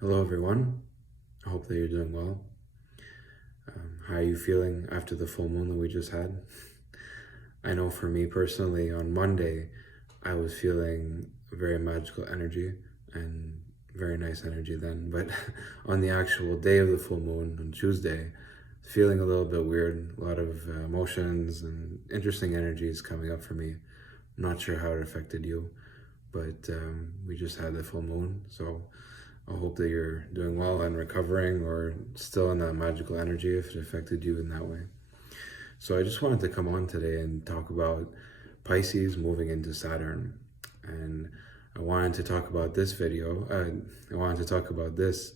Hello, everyone. I hope that you're doing well. How are you feeling after the full moon that we just had? I know for me personally, on Monday, I was feeling very magical energy and very nice energy then. But on the actual day of the full moon, on Tuesday, feeling a little bit weird, a lot of emotions and interesting energies coming up for me. I'm not sure how it affected you, but we just had the full moon. So I hope that you're doing well and recovering or still in that magical energy if it affected you in that way. So I just wanted to come on today and talk about Pisces moving into Saturn. And I wanted to talk about this I wanted to talk about this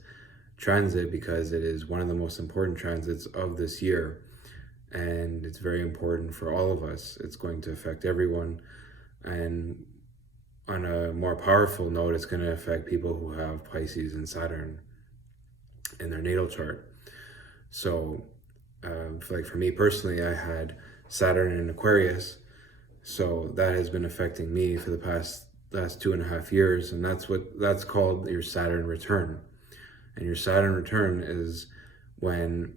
transit because it is one of the most important transits of this year. And it's very important for all of us. It's going to affect everyone. And on a more powerful note, it's going to affect people who have Pisces and Saturn in their natal chart. So, like for me personally, I had Saturn in Aquarius, so that has been affecting me for the last 2.5 years, and that's called your Saturn return. And your Saturn return is when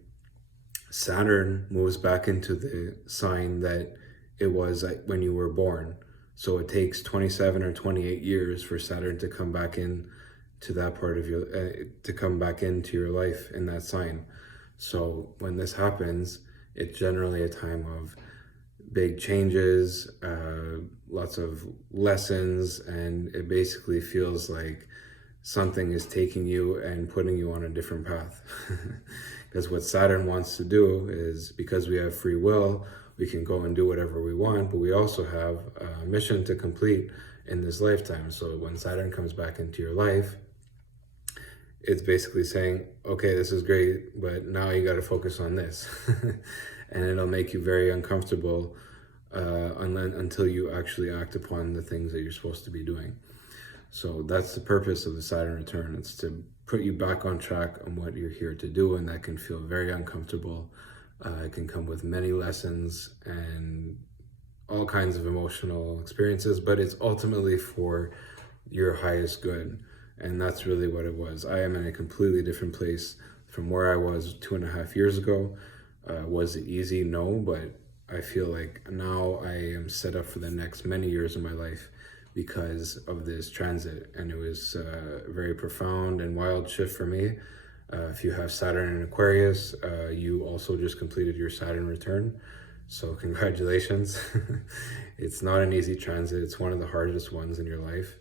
Saturn moves back into the sign that it was when you were born. So it takes 27 or 28 years for Saturn to come back in to that part of your, to come back into your life in that sign. So when this happens, it's generally a time of big changes, lots of lessons, and it basically feels like something is taking you and putting you on a different path. Because what Saturn wants to do is, because we have free will, we can go and do whatever we want, but we also have a mission to complete in this lifetime. So when Saturn comes back into your life, it's basically saying, okay, this is great, but now you got to focus on this. And it'll make you very uncomfortable until you actually act upon the things that you're supposed to be doing. So that's the purpose of the Saturn return. It's to put you back on track on what you're here to do, and that can feel very uncomfortable. It can come with many lessons and all kinds of emotional experiences, but it's ultimately for your highest good. And that's really what it was. I am in a completely different place from where I was 2.5 years ago. Was it easy? No, but I feel like now I am set up for the next many years of my life because of this transit. And it was a very profound and wild shift for me. If you have Saturn in Aquarius, you also just completed your Saturn return. So congratulations. It's not an easy transit. It's one of the hardest ones in your life.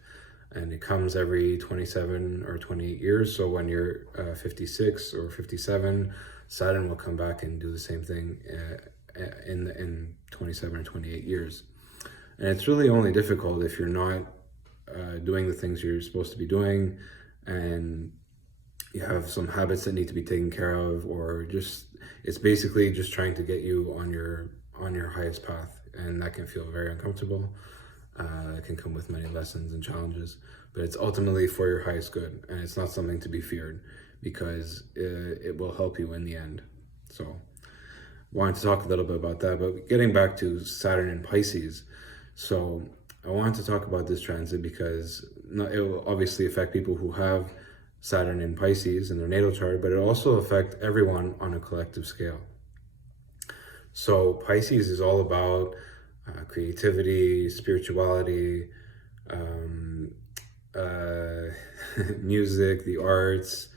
And it comes every 27 or 28 years. So when you're 56 or 57, Saturn will come back and do the same thing in 27 or 28 years. And it's really only difficult if you're not doing the things you're supposed to be doing, and you have some habits that need to be taken care of, or just it's basically just trying to get you on your highest path, and that can feel very uncomfortable. It can come with many lessons and challenges, but it's ultimately for your highest good, and it's not something to be feared because it will help you in the end. So I wanted to talk a little bit about that, but getting back to Saturn and Pisces. So I wanted to talk about this transit because it will obviously affect people who have Saturn in Pisces in their natal chart, but it also affect everyone on a collective scale. So Pisces is all about creativity, spirituality, music, the arts,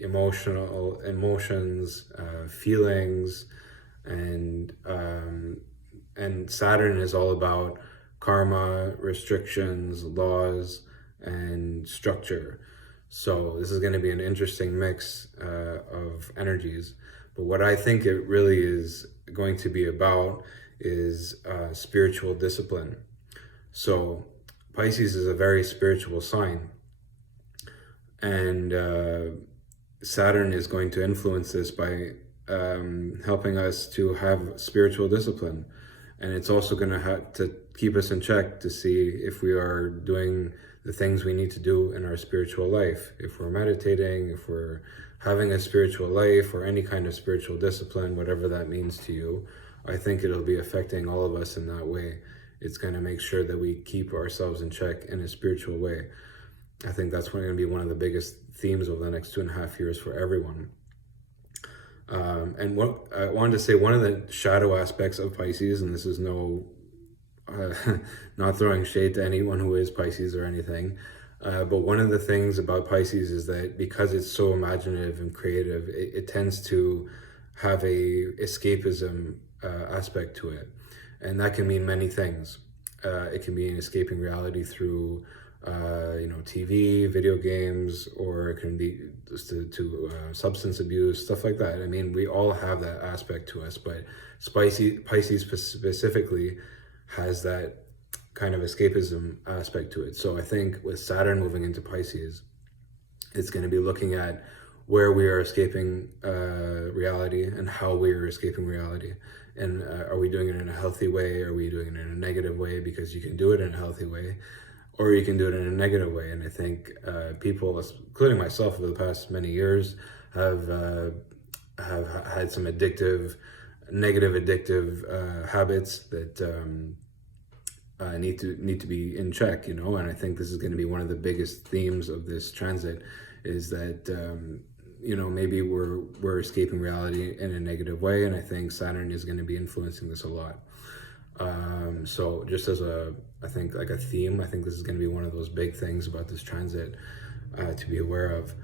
emotions, feelings, and Saturn is all about karma, restrictions, laws, and structure. So this is going to be an interesting mix of energies. But what I think it really is going to be about is spiritual discipline. So Pisces is a very spiritual sign, and Saturn is going to influence this by helping us to have spiritual discipline. And it's also going to have to keep us in check to see if we are doing the things we need to do in our spiritual life. If we're meditating, if we're having a spiritual life or any kind of spiritual discipline, whatever that means to you, I think it'll be affecting all of us in that way. It's going to make sure that we keep ourselves in check in a spiritual way. I think that's going to be one of the biggest themes over the next 2.5 years for everyone. And what I wanted to say, one of the shadow aspects of Pisces, and this is uh, not throwing shade to anyone who is Pisces or anything, but one of the things about Pisces is that because it's so imaginative and creative, it tends to have a escapism aspect to it, and that can mean many things. It can mean escaping reality through TV, video games, or it can be just to substance abuse, stuff like that. I mean, we all have that aspect to us, but Pisces specifically has that kind of escapism aspect to it. So I think with Saturn moving into Pisces, it's going to be looking at where we are escaping reality and how we are escaping reality. And are we doing it in a healthy way? Are we doing it in a negative way? Because you can do it in a healthy way, or you can do it in a negative way. And I think people, including myself, over the past many years, have had some negative addictive habits that need to be in check. And I think this is going to be one of the biggest themes of this transit, is that maybe we're escaping reality in a negative way, and I think Saturn is going to be influencing this a lot. So just as I think like a theme, I think this is going to be one of those big things about this transit to be aware of.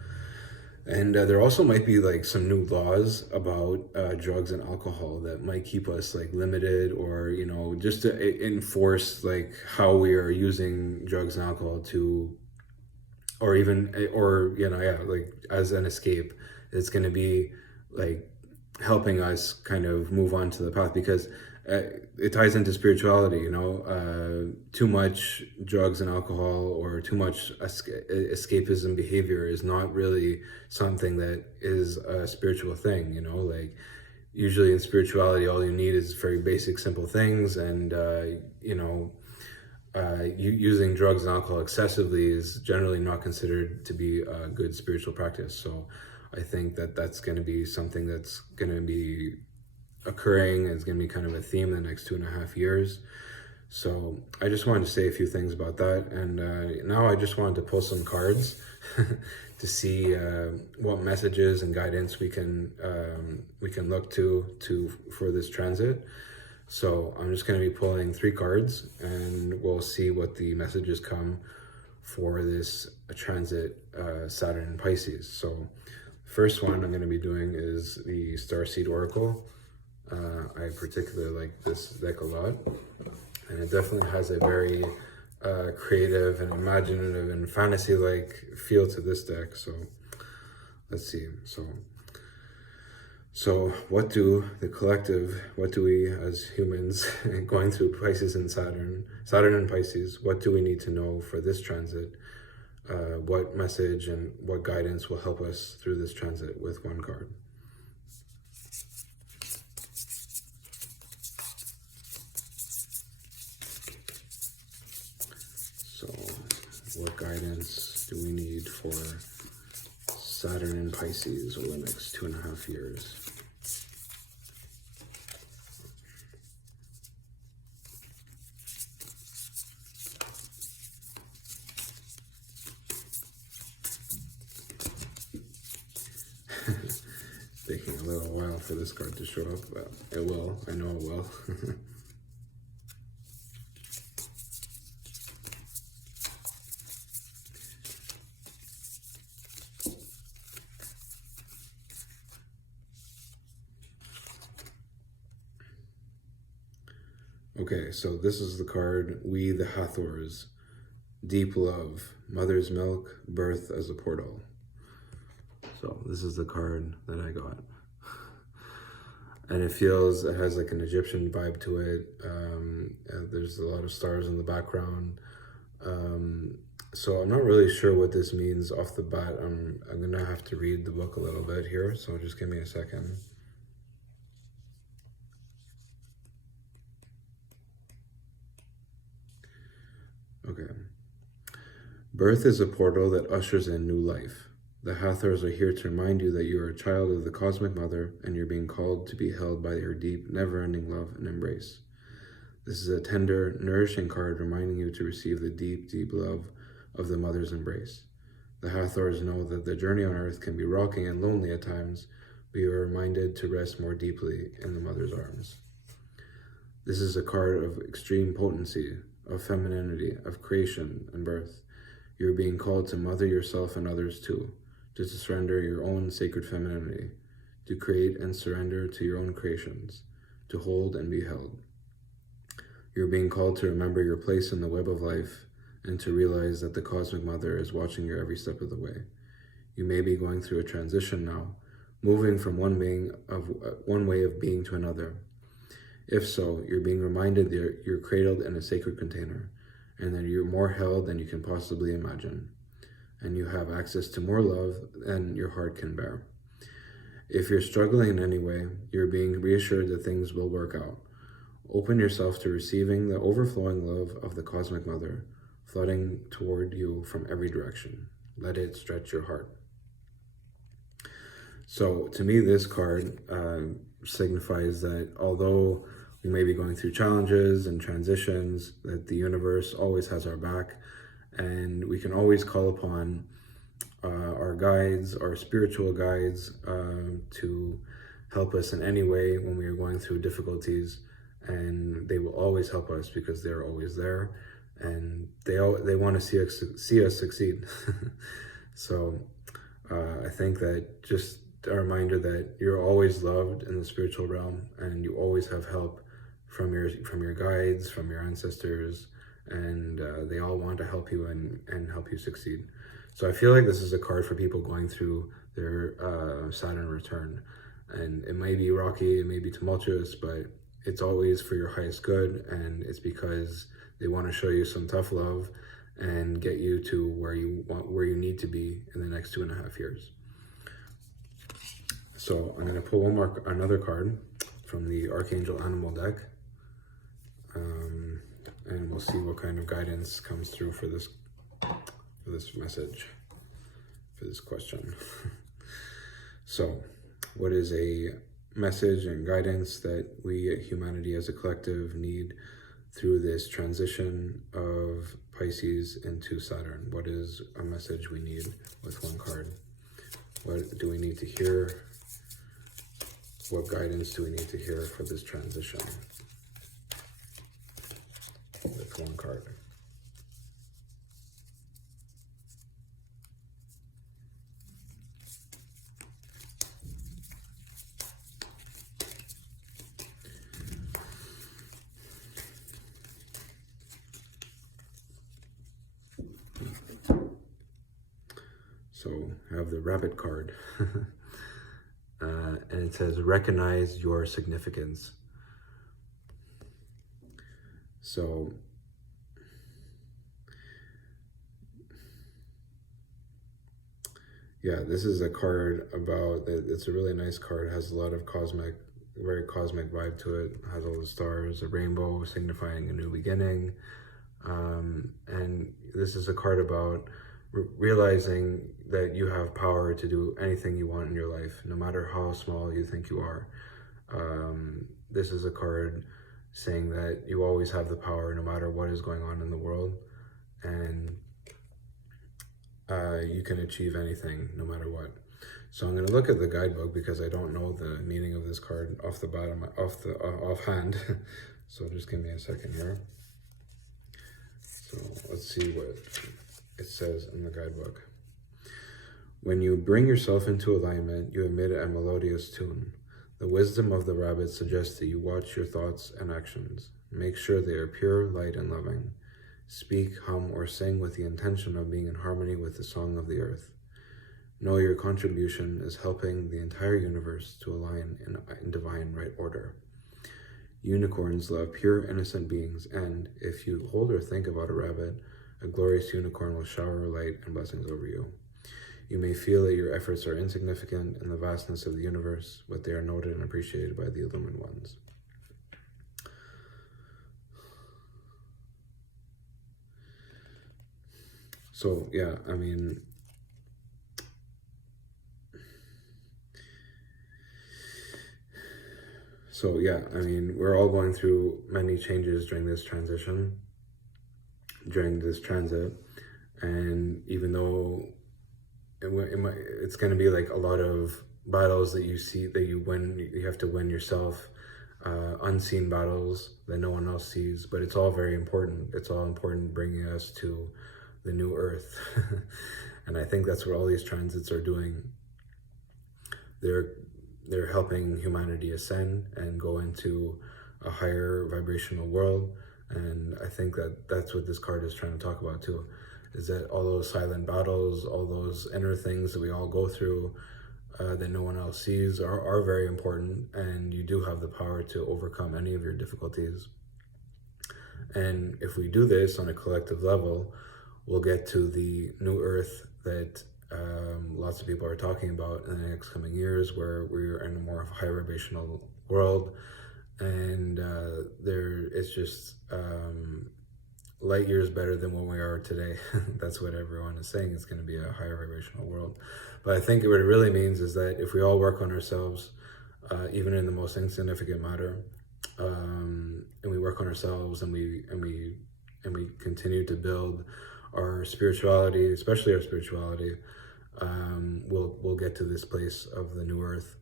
And there also might be like some new laws about drugs and alcohol that might keep us like limited, or just to enforce like how we are using drugs and alcohol to, or even, or like as an escape. It's going to be like helping us kind of move on to the path, because it ties into spirituality. Too much drugs and alcohol or too much escapism behavior is not really something that is a spiritual thing. Like usually in spirituality, all you need is very basic, simple things, and using drugs and alcohol excessively is generally not considered to be a good spiritual practice. So I think that that's going to be something that's going to be occurring. It's going to be kind of a theme in the next 2.5 years. So I just wanted to say a few things about that, and now I just wanted to pull some cards to see what messages and guidance we can look to for this transit. So I'm just going to be pulling 3 cards, and we'll see what the messages come for this transit Saturn in Pisces. So first one I'm going to be doing is the Starseed Oracle. I particularly like this deck a lot, and it definitely has a very creative and imaginative and fantasy-like feel to this deck. So let's see. So what do we as humans going through Pisces and Saturn and Pisces, what do we need to know for this transit? What message and what guidance will help us through this transit with one card? So what guidance do we need for Saturn and Pisces over the next 2.5 years? Taking a little while for this card to show up, but it will. I know it will. Okay, so this is the card, We the Hathors, Deep Love, Mother's Milk, Birth as a Portal. So this is the card that I got. And it has like an Egyptian vibe to it. There's a lot of stars in the background. So I'm not really sure what this means off the bat. I'm gonna have to read the book a little bit here, so just give me a second. Okay. Birth is a portal that ushers in new life. The Hathors are here to remind you that you are a child of the Cosmic Mother, and you're being called to be held by her deep, never-ending love and embrace. This is a tender, nourishing card reminding you to receive the deep, deep love of the Mother's embrace. The Hathors know that the journey on earth can be rocking and lonely at times, but you are reminded to rest more deeply in the mother's arms. This is a card of extreme potency, of femininity, of creation and birth. You're being called to mother yourself and others too, to surrender your own sacred femininity, to create and surrender to your own creations, to hold and be held. You're being called to remember your place in the web of life and to realize that the Cosmic Mother is watching your every step of the way. You may be going through a transition now, moving from one way of being to another. If so, you're being reminded that you're cradled in a sacred container, and that you're more held than you can possibly imagine, and you have access to more love than your heart can bear. If you're struggling in any way, you're being reassured that things will work out. Open yourself to receiving the overflowing love of the Cosmic Mother, flooding toward you from every direction. Let it stretch your heart. So to me, this card signifies that although we may be going through challenges and transitions, that the universe always has our back, and we can always call upon our guides, our spiritual guides, to help us in any way when we are going through difficulties, and they will always help us because they're always there, and they want to see us succeed. So I think that just a reminder that you're always loved in the spiritual realm, and you always have help from your guides, from your ancestors, and they all want to help you and help you succeed. So I feel like this is a card for people going through their Saturn return, and it may be rocky, it may be tumultuous, but it's always for your highest good, and it's because they want to show you some tough love and get you to where you need to be in the next 2.5 years. So I'm going to pull another card from the Archangel Animal deck, and we'll see what kind of guidance comes through for this message, for this question. So, what is a message and guidance that we, humanity as a collective, need through this transition of Pisces into Saturn? What is a message we need with one card? What do we need to hear? What guidance do we need to hear for this transition with one card? So I have the Rabbit card. And it says, recognize your significance. So yeah, this is a card about, it's a really nice card. It has a lot of very cosmic vibe to it. It has all the stars, a rainbow signifying a new beginning. And this is a card about realizing that you have power to do anything you want in your life, no matter how small you think you are. This is a card saying that you always have the power no matter what is going on in the world, and you can achieve anything no matter what. So I'm going to look at the guidebook because I don't know the meaning of this card offhand. So just give me a second here. So let's see what it says in the guidebook. When you bring yourself into alignment, you emit a melodious tune. The wisdom of the rabbit suggests that you watch your thoughts and actions. Make sure they are pure, light, and loving. Speak, hum, or sing with the intention of being in harmony with the song of the earth. Know your contribution is helping the entire universe to align in divine right order. Unicorns love pure, innocent beings, and if you hold or think about a rabbit, a glorious unicorn will shower light and blessings over you. You may feel that your efforts are insignificant in the vastness of the universe, but they are noted and appreciated by the illumined ones. So, yeah, I mean, we're all going through many changes during this transition, during this transit, and even though it's going to be like a lot of battles that you see that you win. You have to win yourself, unseen battles that no one else sees, but it's all very important. It's all important, bringing us to the new earth. And I think that's what all these transits are doing. They're helping humanity ascend and go into a higher vibrational world. And I think that that's what this card is trying to talk about too, is that all those silent battles, all those inner things that we all go through, that no one else sees, are very important, and you do have the power to overcome any of your difficulties. And if we do this on a collective level, we'll get to the new earth that lots of people are talking about in the next coming years, where we're in a more high vibrational world. And it's just light years better than what we are today. That's what everyone is saying. It's going to be a higher vibrational world. But I think what it really means is that if we all work on ourselves, even in the most insignificant matter, and we work on ourselves, and we continue to build our spirituality, especially our spirituality, we'll get to this place of the new earth,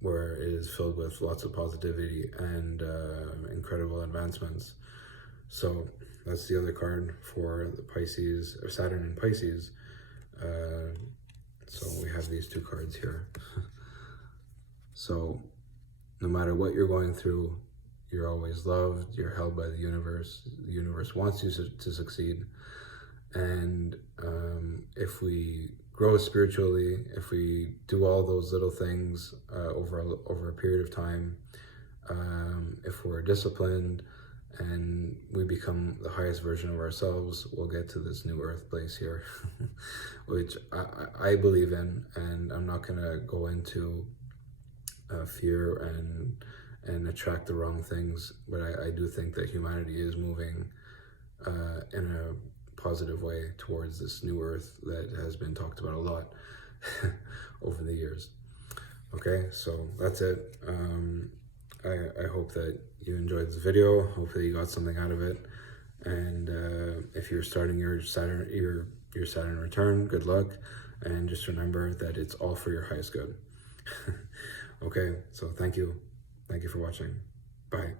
where it is filled with lots of positivity and incredible advancements. So that's the other card for the Pisces, or Saturn in Pisces. So we have these two cards here. So no matter what you're going through, you're always loved, you're held by the universe. The universe wants you to succeed. And if we grow spiritually, if we do all those little things over a period of time, if we're disciplined and we become the highest version of ourselves, we'll get to this new earth place here, which I believe in. And I'm not gonna go into fear and attract the wrong things, but I do think that humanity is moving in a positive way towards this new earth that has been talked about a lot over the years. Okay, so that's it. I hope that you enjoyed this video. Hopefully you got something out of it. And if you're starting your Saturn return, good luck. And just remember that it's all for your highest good. Okay, so thank you. Thank you for watching. Bye.